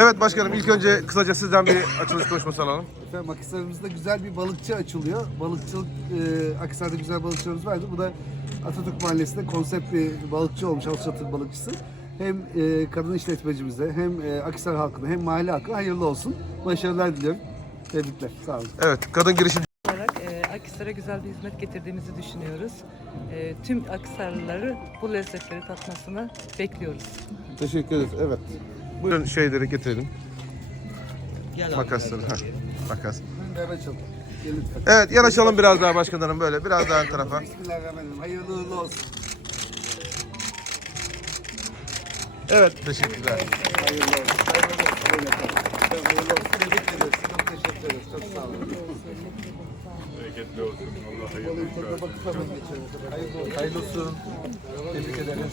Evet başkanım ilk önce kısaca sizden bir açılış konuşması alalım. Efendim Akhisar'ımızda güzel bir balıkçı açılıyor. Balıkçılık, e, Akhisar'da güzel balıkçılarımız vardı. Bu da Atatürk Mahallesi'nde konsept bir balıkçı olmuş, Alçatır balıkçısı. Hem e, kadın işletmecimize, hem e, Akhisar halkına, hem mahalle halkına hayırlı olsun. Başarılar diliyorum. Tebrikler, sağ olun. Evet kadın girişimci olarak e, Akhisar'a güzel bir hizmet getirdiğimizi düşünüyoruz. E, tüm Akhisarlıları bu lezzetleri tatmasını bekliyoruz. Teşekkür ederiz, evet. Buyurun şeyleri getirelim. Makasları. heh, Makas. Gelin. Evet yanaşalım biraz daha başkanlarım böyle biraz daha ön tarafa. Bismillahirrahmanirrahim. Hayırlı uğurlu olsun. Evet teşekkürler. Hayırlı olsun. Hayırlı olsun. Hayırlı olsun. Tebrik ederiz. Çok teşekkür ederiz. Çok sağ olun. Bereketli olsun. Allah. Hayırlı olsun. Hayırlı olsun. Tebrik ederiz.